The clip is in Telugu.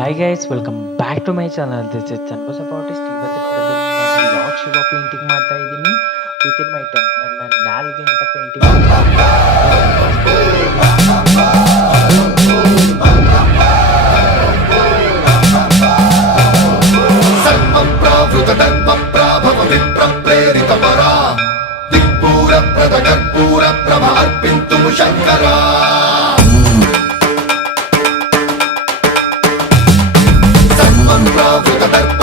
Hi guys, welcome back to my channel. This is Chanbus Artist. ಇವತ್ತು ನೋಡೋದು ನಾನು ಲಾರ್ಡ್ ಶಿವ ಪೇಂಟಿಂಗ್ ಮಾಡ್ತಾ ಇದ್ದೀನಿ ವಿತ್ ಇನ್ ಮೈ ಟೆನ್. ನನ್ನ ನಾಲ್ಗೆ ಅಂತ ಪೇಂಟಿಂಗ್ విప్రప్రేరితమరా దిక్పూర ప్రద కర్పూర ప్రభ అర్పింతుము శంకరా సర్వం ప్రావృత దర్ప